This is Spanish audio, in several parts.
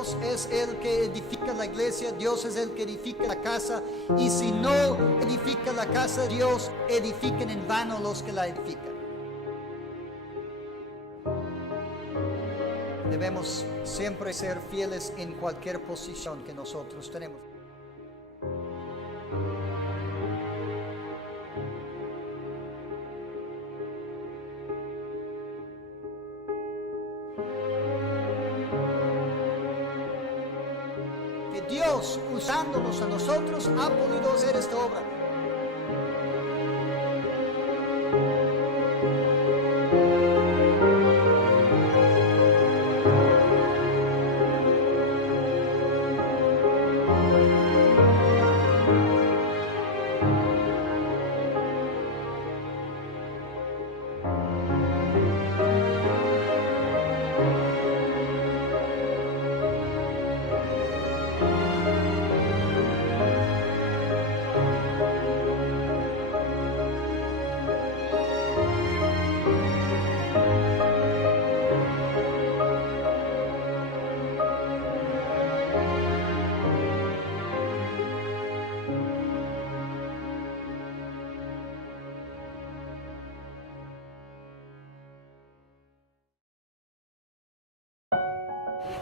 Dios es el que edifica la iglesia, Dios es el que edifica la casa, y si no edifica la casa de Dios, edifican en vano los que la edifican. Debemos siempre ser fieles en cualquier posición que nosotros tenemos. Que Dios, usándonos a nosotros, ha podido hacer esta obra.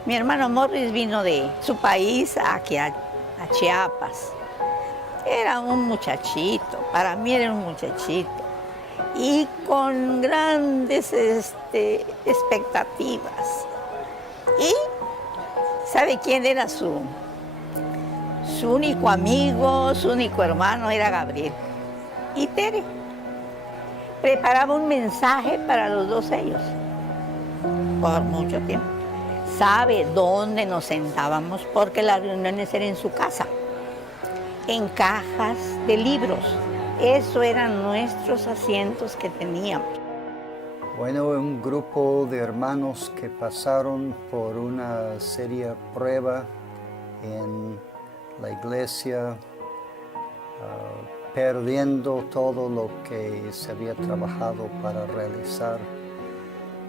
Mi hermano Morris vino de su país aquí a Chiapas. Era un muchachito, para mí era un muchachito, y con grandes expectativas. ¿Y sabe quién era su único amigo, su único hermano? Era Gabriel y Tere. Preparaba un mensaje para los dos ellos por mucho tiempo. ¿Sabe dónde nos sentábamos? Porque las reuniones eran en su casa, en cajas de libros. Eso eran nuestros asientos que teníamos. Bueno, un grupo de hermanos que pasaron por una seria prueba en la iglesia, perdiendo todo lo que se había trabajado para realizar.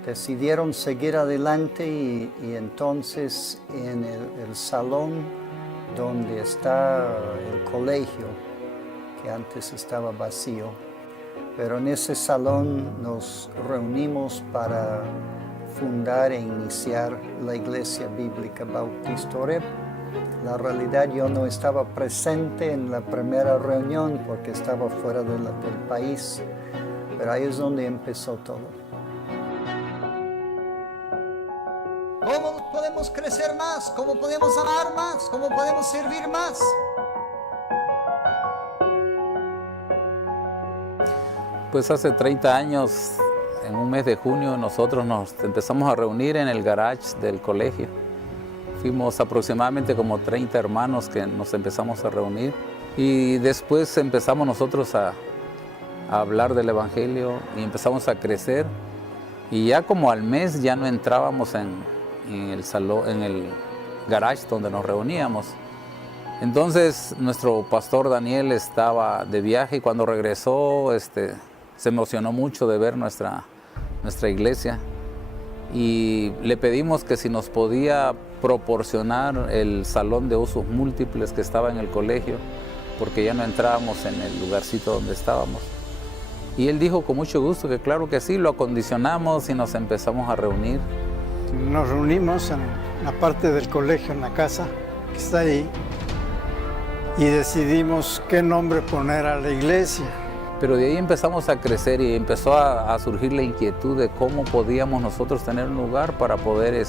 Decidieron seguir adelante y entonces en el salón donde está el colegio, que antes estaba vacío, pero en ese salón nos reunimos para fundar e iniciar la Iglesia Bíblica Bautista Oreb. La realidad, yo no estaba presente en la primera reunión porque estaba fuera del país, pero ahí es donde empezó todo. ¿Cómo podemos crecer más? ¿Cómo podemos amar más? ¿Cómo podemos servir más? Pues hace 30 años, en un mes de junio, nosotros nos empezamos a reunir en el garage del colegio. Fuimos aproximadamente como 30 hermanos que nos empezamos a reunir y después empezamos nosotros a hablar del Evangelio y empezamos a crecer, y ya como al mes ya no entrábamos en el salón, en el garage donde nos reuníamos. Entonces nuestro pastor Daniel estaba de viaje y cuando regresó se emocionó mucho de ver nuestra iglesia y le pedimos que si nos podía proporcionar el salón de usos múltiples que estaba en el colegio, porque ya no entrábamos en el lugarcito donde estábamos. Y él dijo con mucho gusto que claro que sí, lo acondicionamos y nos empezamos a reunir. Nos reunimos en la parte del colegio, en la casa que está ahí, y decidimos qué nombre poner a la iglesia. Pero de ahí empezamos a crecer y empezó a surgir la inquietud de cómo podíamos nosotros tener un lugar para poder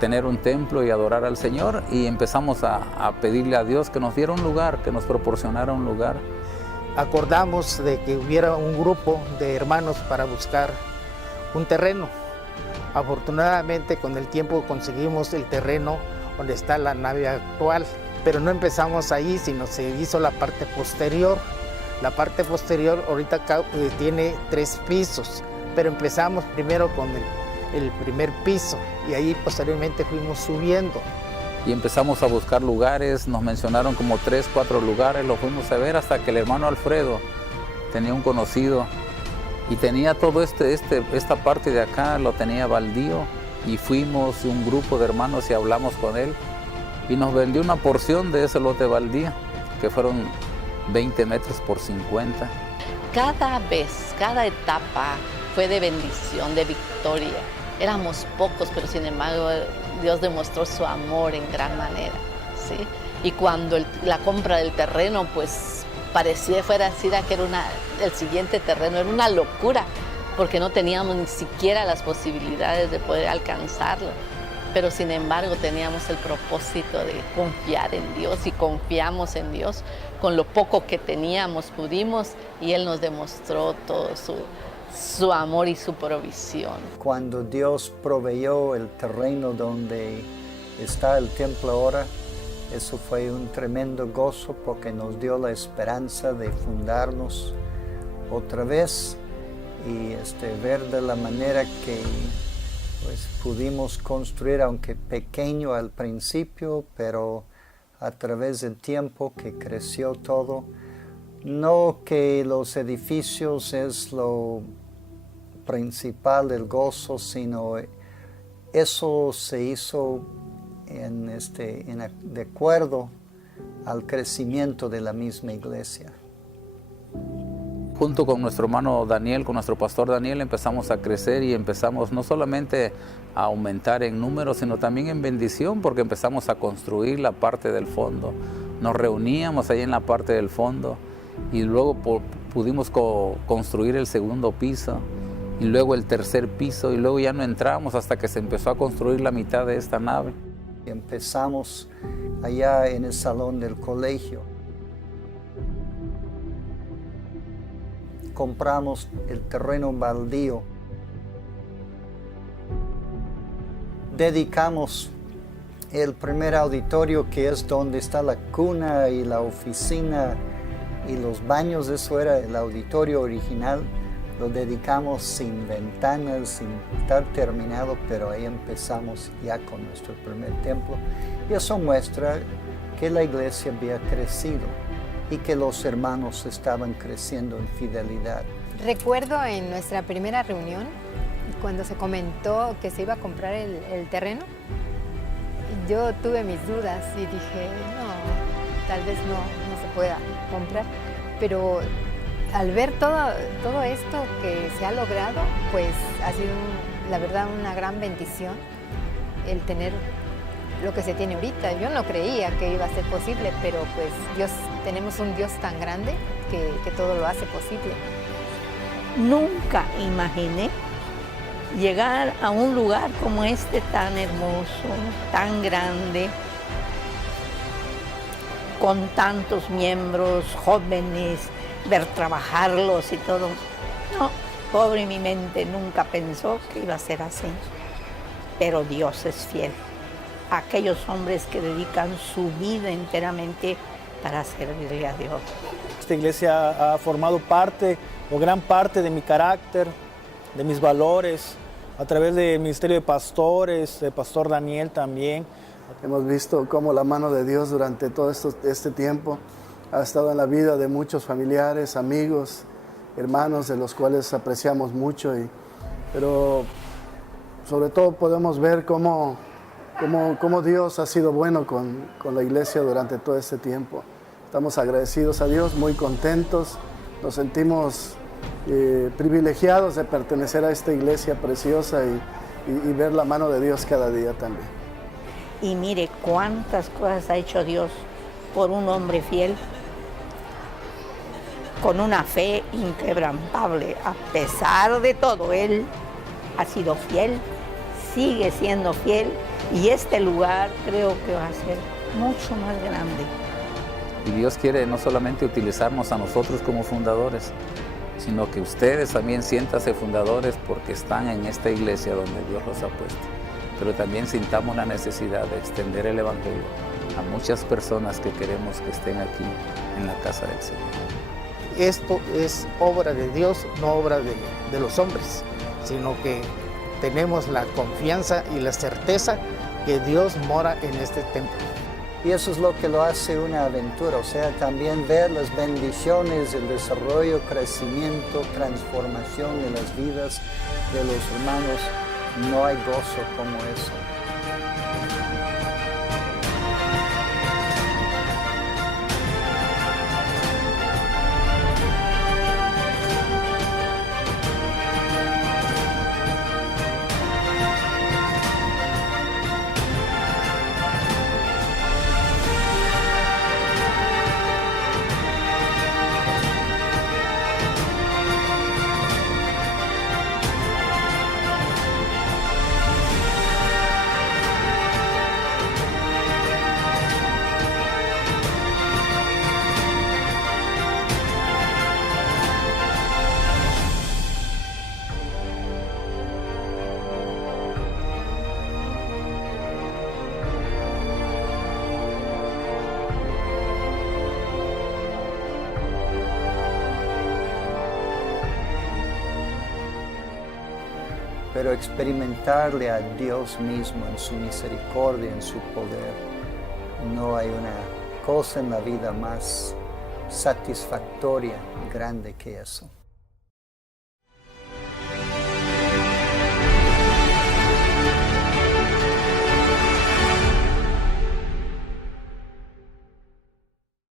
tener un templo y adorar al Señor, y empezamos a pedirle a Dios que nos diera un lugar, que nos proporcionara un lugar. Acordamos de que hubiera un grupo de hermanos para buscar un terreno. Afortunadamente con el tiempo conseguimos el terreno donde está la nave actual, pero no empezamos ahí, sino se hizo la parte posterior. La parte posterior ahorita tiene 3 pisos, pero empezamos primero con el primer piso y ahí posteriormente fuimos subiendo. Y empezamos a buscar lugares, nos mencionaron como 3, 4 lugares, lo fuimos a ver hasta que el hermano Alfredo tenía un conocido y tenía todo esta parte de acá, lo tenía baldío, y fuimos un grupo de hermanos y hablamos con él y nos vendió una porción de ese lote baldío, que fueron 20 metros por 50. Cada vez, cada etapa fue de bendición, de victoria. Éramos pocos, pero sin embargo Dios demostró su amor en gran manera, ¿sí? Y cuando la compra del terreno, pues parecía fuera así, que era el siguiente terreno, era una locura, porque no teníamos ni siquiera las posibilidades de poder alcanzarlo. Pero sin embargo teníamos el propósito de confiar en Dios y confiamos en Dios. Con lo poco que teníamos pudimos y Él nos demostró todo su amor y su provisión. Cuando Dios proveyó el terreno donde está el templo ahora, eso fue un tremendo gozo porque nos dio la esperanza de fundarnos otra vez y ver de la manera que pues pudimos construir, aunque pequeño al principio, pero a través del tiempo que creció todo. No que los edificios es lo principal del gozo, sino eso se hizo de acuerdo al crecimiento de la misma iglesia. Junto con nuestro hermano Daniel, con nuestro pastor Daniel, empezamos a crecer y empezamos no solamente a aumentar en números, sino también en bendición, porque empezamos a construir la parte del fondo. Nos reuníamos ahí en la parte del fondo y luego pudimos construir el segundo piso y luego el tercer piso y luego ya no entramos hasta que se empezó a construir la mitad de esta nave. Empezamos allá en el salón del colegio. Compramos el terreno baldío. Dedicamos el primer auditorio, que es donde está la cuna y la oficina y los baños. Eso era el auditorio original. Lo dedicamos sin ventanas, sin estar terminado, pero ahí empezamos ya con nuestro primer templo. Y eso muestra que la iglesia había crecido y que los hermanos estaban creciendo en fidelidad. Recuerdo en nuestra primera reunión, cuando se comentó que se iba a comprar el terreno, yo tuve mis dudas y dije, no, tal vez no se pueda comprar, pero al ver todo esto que se ha logrado, pues ha sido, la verdad, una gran bendición el tener lo que se tiene ahorita. Yo no creía que iba a ser posible, pero pues tenemos un Dios tan grande que todo lo hace posible. Nunca imaginé llegar a un lugar como este, tan hermoso, tan grande, con tantos miembros jóvenes, ver trabajarlos y todo. No, pobre mi mente, nunca pensó que iba a ser así. Pero Dios es fiel. Aquellos hombres que dedican su vida enteramente para servirle a Dios. Esta iglesia ha formado parte o gran parte de mi carácter, de mis valores, a través del ministerio de pastores, del pastor Daniel también. Hemos visto cómo la mano de Dios durante todo este tiempo ha estado en la vida de muchos familiares, amigos, hermanos, de los cuales apreciamos mucho. Pero sobre todo podemos ver cómo Dios ha sido bueno con la iglesia durante todo este tiempo. Estamos agradecidos a Dios, muy contentos, nos sentimos privilegiados de pertenecer a esta iglesia preciosa y ver la mano de Dios cada día también. Y mire cuántas cosas ha hecho Dios por un hombre fiel, con una fe inquebrantable. A pesar de todo, Él ha sido fiel, sigue siendo fiel, y este lugar creo que va a ser mucho más grande. Y Dios quiere no solamente utilizarnos a nosotros como fundadores, sino que ustedes también siéntanse fundadores porque están en esta iglesia donde Dios los ha puesto. Pero también sintamos la necesidad de extender el Evangelio a muchas personas que queremos que estén aquí en la casa del Señor. Esto es obra de Dios, no obra de los hombres, sino que tenemos la confianza y la certeza que Dios mora en este templo. Y eso es lo que lo hace una aventura, o sea, también ver las bendiciones, el desarrollo, crecimiento, transformación de las vidas de los hermanos No hay gozo como eso. Pero experimentarle a Dios mismo en su misericordia, en su poder. No hay una cosa en la vida más satisfactoria y grande que eso.